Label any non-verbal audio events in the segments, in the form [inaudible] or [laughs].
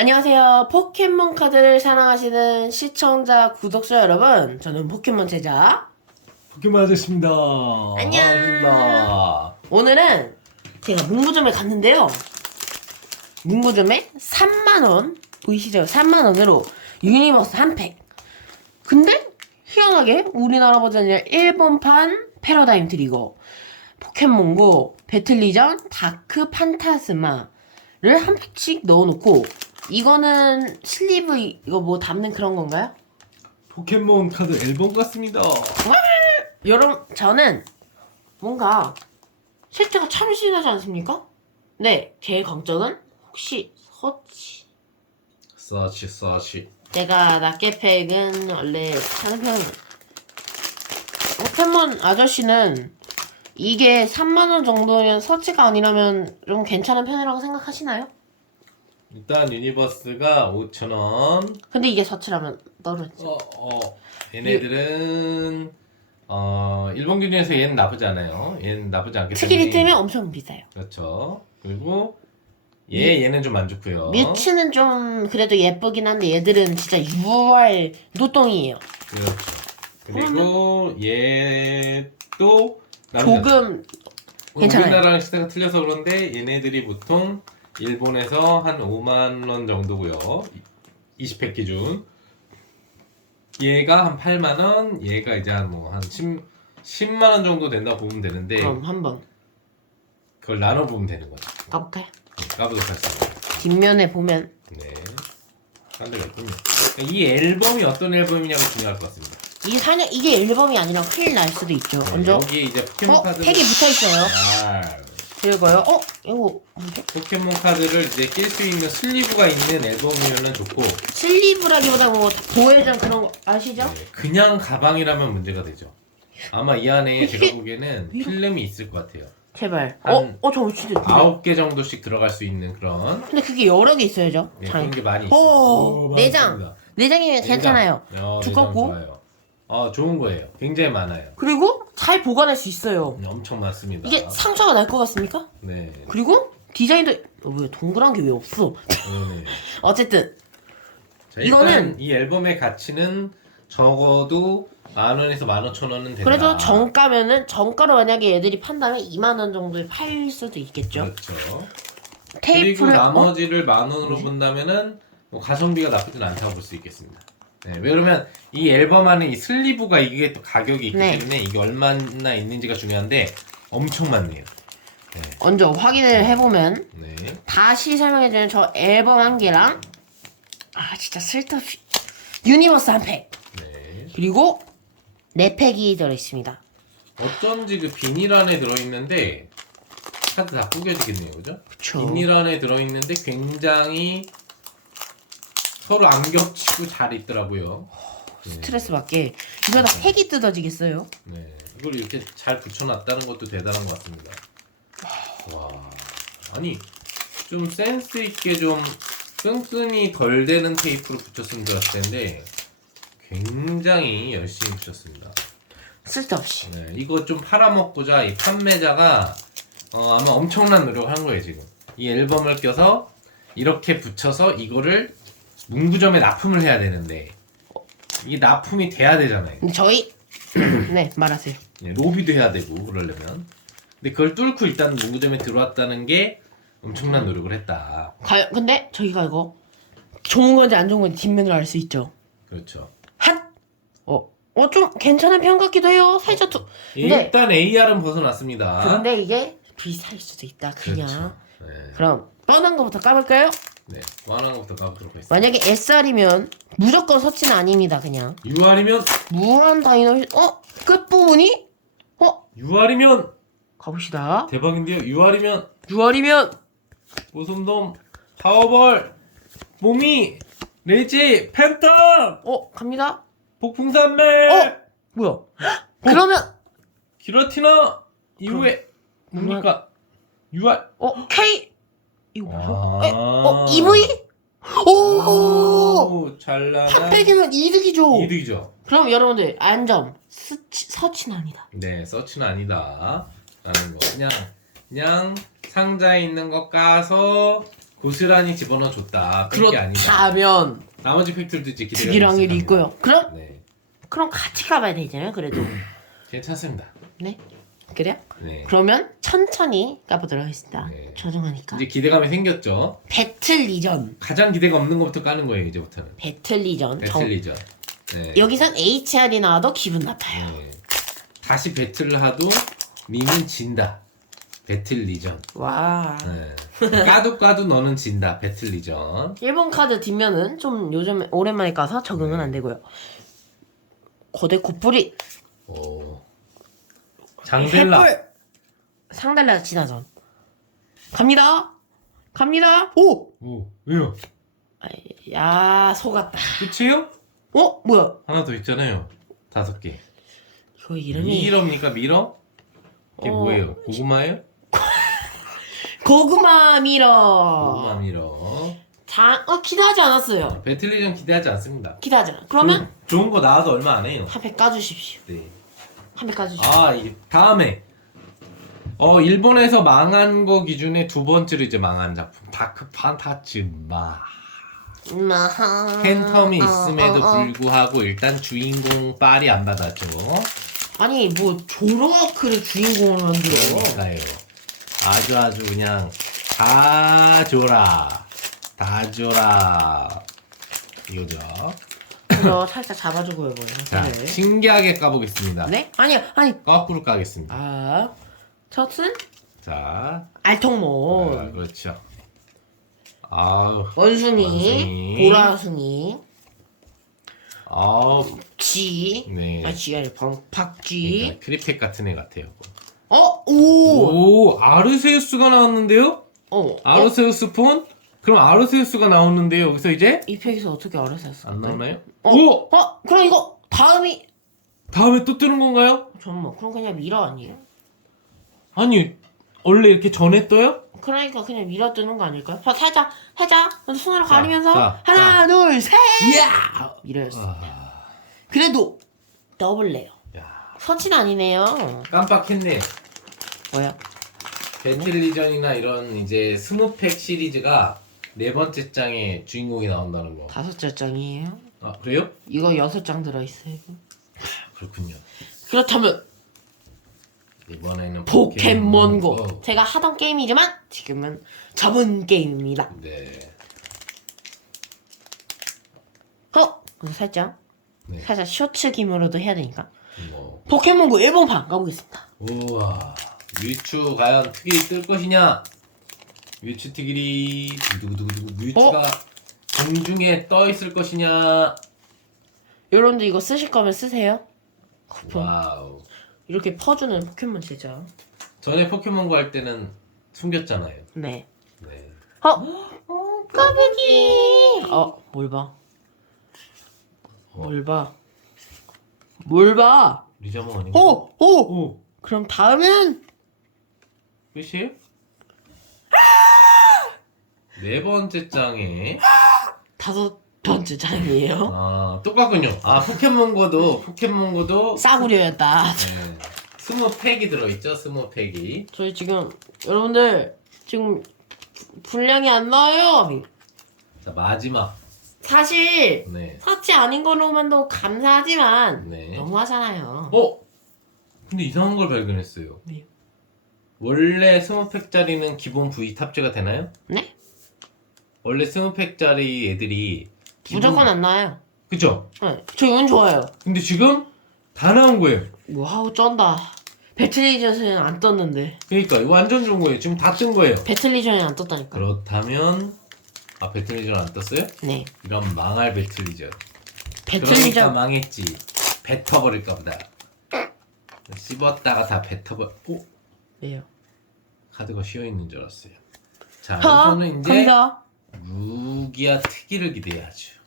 안녕하세요. 포켓몬 카드를 사랑하시는 시청자, 구독자 여러분. 저는 포켓몬 제자. 포켓몬 아저씨입니다. 안녕. 반갑습니다. 오늘은 제가 문구점에 갔는데요. 문구점에 3만원, 보이시죠? 3만원으로 유니버스 한 팩. 근데 희한하게 우리나라 버전이 아니라 일본판 패러다임 트리거, 포켓몬고, 배틀리전, 다크 판타스마를 한 팩씩 넣어놓고 이거는 슬리브 이거 뭐 담는 그런 건가요? 포켓몬 카드 앨범 같습니다. 여러분 저는 뭔가 실제가 참 신하지 않습니까? 네, 제 걱정은 혹시 서치. 서치 서치. 내가 낱개 팩은 원래 사는 편은 포켓몬 아저씨는 이게 3만원 정도면 서치가 아니라면 좀 괜찮은 편이라고 생각하시나요? 일단 유니버스가 5,000원. 근데 이게 서치라면 떨어지. 어, 어. 얘네들은 어, 일본 기준에서 얘는 나쁘지 않아요. 얘는 나쁘지 않기 때문에. 특일이 뜨면 엄청 비싸요. 그렇죠. 그리고 얘 얘는 좀 안 좋고요. 뮤츠는 좀 그래도 예쁘긴 한데 얘들은 진짜 UR 노똥이에요. 그렇죠. 그리고 얘도 조금 괜찮아요. 우리나라랑 시세가 틀려서 그런데 얘네들이 보통 일본에서 한 5만 원 정도고요. 20팩 기준. 얘가 한 8만 원, 얘가 이제 한뭐한 10, 10만 원 정도 된다 고 보면 되는데 그럼 한번 그걸 나눠 보면 되는 거죠. 까볼까요? 까보도록 하겠습니다. 뒷면에 보면 네. 딴 데가 있군요. 그러니까 이 앨범이 어떤 앨범이냐가 중요할 것 같습니다. 이 사냥 이게 앨범이 아니라 큰일 날 수도 있죠. 네, 먼저 여기에 이제 포켓몬 어 카드 팩이 붙어 있어요. 아, 그리고요. 어 이거? 포켓몬 카드를 이제 낄 수 있는 슬리브가 있는 앨범이면 좋고 슬리브라기보다 뭐 도회전 그런 거 아시죠? 네, 그냥 가방이라면 문제가 되죠. 아마 이 안에 제가 보기에는 필름이 있을 것 같아요. 제발. 한 어? 어 저 진짜. 아홉 개 정도씩 들어갈 수 있는 그런 근데 그게 여러 개 있어야죠. 네, 장. 그런 게 많이 있어요. 오, 내장. 내장이면 괜찮아요. 어, 두껍고. 내장 좋아요. 어, 좋은 거예요. 굉장히 많아요. 그리고 잘 보관할 수 있어요. 네, 엄청 많습니다. 이게 상처가 날 것 같습니까? 네. 그리고 디자인도 어, 왜 동그란 게 왜 없어? 네. [laughs] 어쨌든 자, 이거는- 일단 이 앨범의 가치는 적어도 만 원에서 만 오천 원은 된다. 그래도 정가면은 정가로 만약에 애들이 판다면 2만 원 정도에 팔 수도 있겠죠. 그렇죠. 그리고 테이프를 어? 나머지를 만 원으로 뭐지? 본다면은 뭐 가성비가 나쁘진 않다고 볼 수 있겠습니다. 네, 왜 그러면 이 앨범 안에 이 슬리브가 이게 또 가격이 있기 네. 때문에 이게 얼마나 있는지가 중요한데 엄청 많네요. 먼저 확인을 해보면 네. 다시 설명해주는 저 앨범 한 개랑 아 진짜 쓸데없이 유니버스 한 팩 네. 그리고 네 팩이 들어있습니다. 어쩐지 그 비닐 안에 들어있는데 카드 다 구겨지겠네요, 그죠? 그쵸. 비닐 안에 들어있는데 굉장히 서로 안 겹치고 잘 있더라고요. 네. 스트레스 받게 이러다 팩이 뜯어지겠어요. 네, 이걸 이렇게 잘 붙여놨다는 것도 대단한 것 같습니다. 와, 아니 좀 센스 있게 좀 끈끈이 덜 되는 테이프로 붙였으면 좋았을 텐데 굉장히 열심히 붙였습니다. 쓸데없이. 네, 이거 좀 팔아먹고자 이 판매자가 어, 아마 엄청난 노력을 한 거예요 지금. 이 앨범을 껴서 이렇게 붙여서 이거를 문구점에 납품을 해야 되는데 이게 납품이 돼야 되잖아요. 근데 저희 [clears throat] 네 말하세요. 예, 로비도 해야 되고 그러려면 근데 그걸 뚫고 일단 문구점에 들어왔다는 게 엄청난 노력을 했다 가, 근데 저희가 이거 좋은 건지 안 좋은 건지 뒷면으로 알 수 있죠. 그렇죠 핫! 어, 어, 좀 괜찮은 편 같기도 해요. 살짝 두. 근데, 일단 AR은 벗어났습니다 근데 이게 비쌀 수도 있다, 그냥. 그렇죠 네, 그럼, 뻔한 거부터 까볼까요? 네. 뻔한 것부터 가보도록 하겠습니다 만약에 SR이면 무조건 서치는 아닙니다, 그냥. 6알이면 무한 다이노, 어? 끝부분이? 어? 6알이면 가봅시다. 대박인데요 6알이면 6월이면, 오솜돔 파워볼 모미 레지 팬텀 어, 갑니다. 폭풍산매 어? 뭐야? 그러면, 기러티너 이후에 뭡니까 6알 어, K? 이거 뭐죠? 아. 에, 어, EV? 오! 오, 잘 나가. 핫팩이면 이득이죠. 이득이죠. 그럼 여러분들 안점 스치, 서치는 아니다. 네, 서치는 아니다. 라는 거. 그냥 그냥 상자에 있는 거 까서 고스란히 집어넣어 줬다. 그런 게 아니다. 그렇다면 나머지 팩트들도 이제 기대가 주기랑일이 됩니다. 있고요. 그럼 네, 그럼 같이 가봐야 되잖아요. 그래도 [clears throat] 괜찮습니다. 네 그래요? 네. 그러면 천천히 까보도록 하겠습니다. 네. 조정하니까 이제 기대감이 생겼죠. 배틀 이전 가장 기대가 없는 것부터 까는 거예요 이제부터는. 배틀 이전 정- 배틀리전. 네. 여기선 HR이 나와도 기분 나빠요. 네. 다시 배틀을 하도 니는 진다. 배틀 리전. 와 네. 까도 까도 너는 진다. 배틀 리전. 일본 카드 뒷면은 좀 요즘 오랜만에 까서 적응은 안 되고요. 거대 코뿌리 오. 장델라. 상달라 진화전 갑니다 갑니다 오! 오. 왜요? 아이, 야 속았다 끝이에요? 어? 뭐야 하나 더 있잖아요. 다섯 개. 이거 이름이 미러입니까 미러? 이게 어. 뭐예요? 고구마예요? [laughs] 고구마 미러 고구마 미러. 자, 어 기대하지 않았어요 배틀리전 기대하지 않습니다. 기대하지 않아 그러면 좋은, 좋은 거 나와도 얼마 안 해요. 한팩 까주십시오 네. 한팩 까주십시오 아, 이 다음에 어 일본에서 망한 거 기준에 두 번째로 이제 망한 작품 다크 판타즈마 마하 팬텀이 어, 있음에도 어, 어. 불구하고 일단 주인공 빨이 안 받았죠. 아니 뭐 조로아크를 주인공으로 만들어 그러니까요. 아주 아주 그냥 다 줘라, 다 줘라 이거죠. 그래서 살짝 잡아주고요 뭐요 자, 네. 신기하게 까보겠습니다. 네? 아니 아니 거꾸로 까겠습니다. 아 첫은 자, 알통모 아, 그렇죠. 아우, 원숭이, 원숭이. 보라숭이, 아우, 쥐, 네. 아 쥐가 아니라 박- 박쥐. 그러니까 크리펫 같은 애 같아요. 어, 오, 오, 아르세우스가 나왔는데요? 어, 어? 아르세우스 폰? 그럼 아르세우스가 나오는데요. 여기서 이제 이 팩에서 어떻게 알았었어? 안 나오나요? 어, 오, 어, 그럼 이거 다음이 다음에 또 뜨는 건가요? 잠깐만, 그럼 그냥 미러 아니에요? 아니, 원래 이렇게 전에 떠요? 그러니까 그냥 미러 뜨는 거 아닐까요? 자, 살짝, 살짝 손으로 자, 가리면서 자, 하나, 둘, 셋. 이야! 미러였어. 아, 그래도 더블레요. 야, 서친 아니네요. 깜빡했네. 뭐야? 배틀리전이나 이런 이제 스무팩 시리즈가 네 번째 장에 주인공이 나온다는 거. 다섯째 장이에요. 아, 그래요? 이거 여섯 장 들어있어요. 그렇군요. 그렇다면 이번에는 포켓몬고. 제가 하던 게임이지만 지금은 접은 게임입니다. 네. 어? 그럼 살짝 네. 살짝 쇼츠 김으로도 해야 되니까 뭐. 포켓몬고 일본판 가보겠습니다. 우와. 뮤추 과연 특이 뜰 것이냐? 뮤추 특일이 두두두두두 뮤추가 공중에 떠 있을 것이냐? 여러분들 이거 쓰실 거면 쓰세요. 쿠폰 와우. 이렇게 퍼주는 포켓몬 제작. 전에 포켓몬고 할 때는 숨겼잖아요. 네. 네. 어? 까베기. 어? 뭘 봐? 뭘 봐? 뭘 봐? 리자몽 아닌가? 오! 오! 오. 그럼 다음은 끝이에요? 네 번째 장에 다섯 번째 장이에요. 아 똑같군요. 아 포켓몬고도 포켓몬고도 싸구려였다. 네. 스무 팩이 들어있죠. 스무 팩이. 저희 지금 여러분들 지금 부- 분량이 안 나와요. 자 마지막. 사실 네. 사치 아닌 거로만도 감사하지만 네. 너무하잖아요. 어? 근데 이상한 걸 발견했어요. 왜요? 원래 스무 팩짜리는 기본 V 탑재가 되나요? 네? 원래 스무 팩짜리 애들이 무조건 안 나와요. 그죠? 네, 저 이건 좋아요. 근데 지금 다 나온 거예요. 와우 쩐다. 배틀리전에는 안 떴는데 그러니까 이거 완전 좋은 거예요. 지금 다 뜬 거예요. 배틀리전에 안 떴다니까. 그렇다면 아 배틀리전 안 떴어요? 네. 이런 망할 배틀리전. 그러니까 배틀리전 망했지. 뱉어버릴까 보다. 씹었다가 다 뱉어버. 오 왜요? 카드가 쉬어 있는 줄 알았어요. 자, 하 우선은 이제 갑니다. 루기아 특기를 기대해야죠.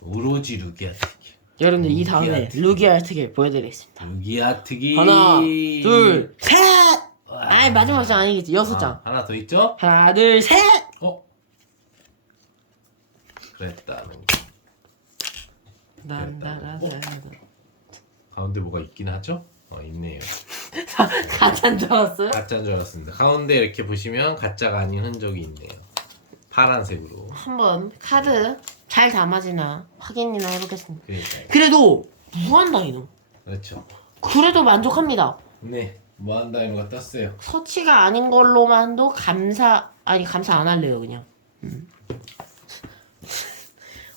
오로지 루기아 특기. 여러분들 이 다음에 특기. 루기아 특을 보여드리겠습니다. 루기아 특기. 하나, 둘, 셋. 와. 아이 마지막 장 아니겠지? 여섯 장. 아, 하나 더 있죠? 하나, 둘, 셋. 어? 그랬다는 거. 난다라다. 가운데 뭐가 있긴 하죠? 어 있네요. [laughs] 가짜인 줄 알았어요? 가짜인 줄 알았습니다. 가운데 이렇게 보시면 가짜가 아닌 흔적이 있네요. 파란색으로. 한번 카드 잘 담아지나 확인이나 해보겠습니다. 그러니까요. 그래도 무한 다이노. 그렇죠. 그래도 만족합니다. 네. 무한다이노가 떴어요. 서치가 아닌 걸로만도 감사 아니 감사 안 할래요 그냥. 음. [laughs]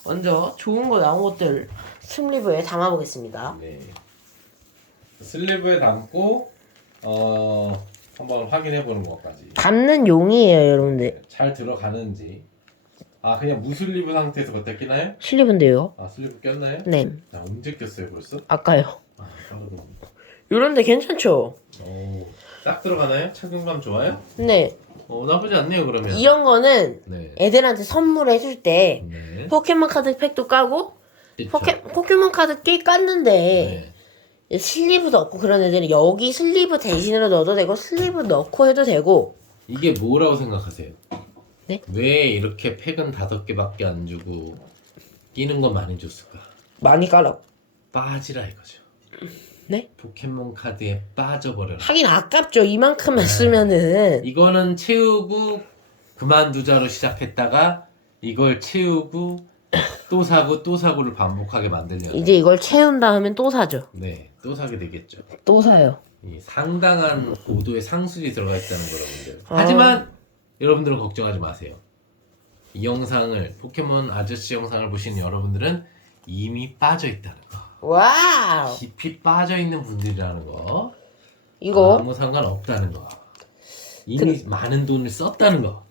먼저 좋은 거 나온 것들 슬리브에 담아보겠습니다. 네. 슬리브에 담고 어 한번 확인해 보는 것까지 담는 용이에요 여러분들. 잘 들어가는지. 아 그냥 무슬리브 상태에서 걷다 끼나요? 슬리브인데요. 아 슬리브 꼈나요? 네자 언제 꼈어요 벌써? 아까요. 아. 요런데 괜찮죠? 오딱 들어가나요? 착용감 좋아요? 네 어 나쁘지 않네요 그러면. 이런 거는 네. 애들한테 선물해 줄 때 네. 포켓몬 카드 팩도 까고. 포켓 포켓몬 카드 끼 깠는데 네. 슬리브도 없고 그런 애들은 여기 슬리브 대신으로 넣어도 되고 슬리브 넣고 해도 되고 이게 뭐라고 생각하세요? 네? 왜 이렇게 팩은 다섯 개밖에 안 주고 끼는 건 많이 줬을까? 많이 깔아. 빠지라 이거죠. 네? 포켓몬 카드에 빠져버려라. 하긴 아깝죠. 이만큼만 쓰면은 이거는 채우고 그만두자로 시작했다가 이걸 채우고 또 사고 또 사고를 반복하게 만들려는 이제 이걸 채운 다음엔 또 사죠. 네, 또 사게 되겠죠. 또 사요. 이 상당한 고도의 상술이 들어가 있다는 거 여러분들. 아. 하지만 여러분들은 걱정하지 마세요. 이 영상을 포켓몬 아저씨 영상을 보시는 여러분들은 이미 빠져 있다는 거. 와우. 깊이 빠져 있는 분들이라는 거. 이거 아무 상관없다는 거. 이미 많은 돈을 썼다는 거.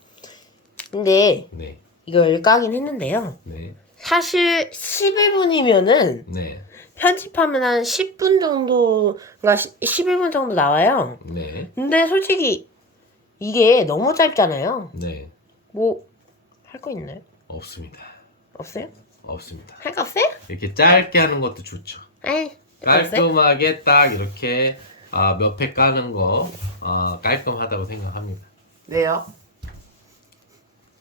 근데 네, 이걸 까긴 했는데요. 네, 사실 11분이면은 네, 편집하면 한 10분 정도가 11분 정도 나와요. 네, 근데 솔직히 이게 너무 짧잖아요. 네. 뭐 할 거 있나요? 없습니다. 없어요? 없습니다. 할 거 없어요? 이렇게 짧게 하는 것도 좋죠. 에이, 없어요? 깔끔하게 딱 이렇게 아, 몇 회 까는 거 아, 깔끔하다고 생각합니다. 왜요?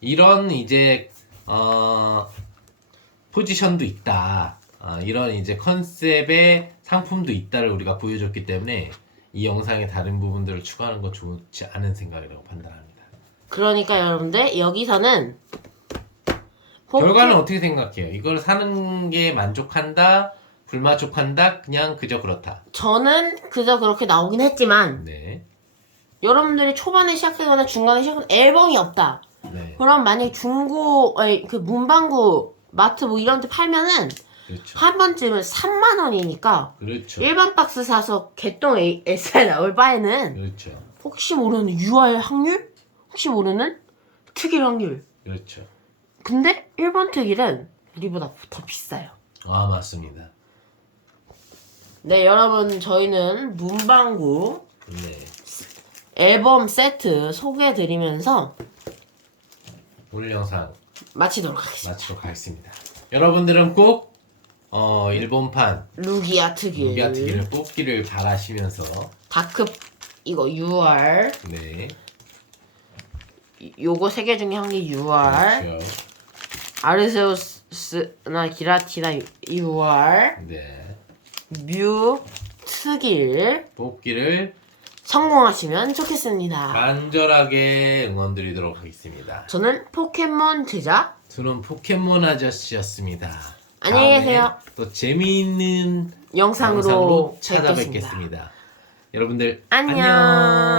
이런 이제 어, 포지션도 있다. 아, 이런 이제 컨셉의 상품도 있다를 우리가 보여줬기 때문에 이 영상의 다른 부분들을 추가하는 건 좋지 않은 생각이라고 판단합니다. 그러니까 여러분들 여기서는 포켓- 결과는 어떻게 생각해요? 이걸 사는 게 만족한다, 불만족한다, 그냥 그저 그렇다. 저는 그저 그렇게 나오긴 했지만 네, 여러분들이 초반에 시작하거나 중간에 시작하거나 앨범이 없다. 네, 그럼 만약에 중고 아니, 그 문방구 마트 뭐 이런 데 팔면은 그렇죠, 한 번쯤은 3만 원이니까 그렇죠, 일반 박스 사서 개똥 A- SR 나올 바에는 그렇죠, 혹시 모르는 UR 확률? 혹시 모르는 특일 확률. 그렇죠. 근데 일본 특일은 우리보다 더 비싸요. 아 맞습니다. 네, 여러분 저희는 문방구 네, 앨범 세트 소개해드리면서 오늘 영상 마치도록 하겠습니다. 마치도록 하겠습니다. 여러분들은 꼭 어, 일본판 루기아 특일, 루비아 특기를 뽑기를 바라시면서 다크 이거 UR, 네, 요거 세 개 중에 한개 UR, 그렇죠. 아르세우스나 기라티나 UR, 네, 뮤 특일 뽑기를 성공하시면 좋겠습니다. 간절하게 응원드리도록 하겠습니다. 저는 포켓몬 제작 저는 포켓몬 아저씨였습니다. 안녕히 다음에 계세요. 또 재미있는 영상으로, 영상으로 뵙겠습니다. 찾아뵙겠습니다. 여러분들 안녕. 안녕.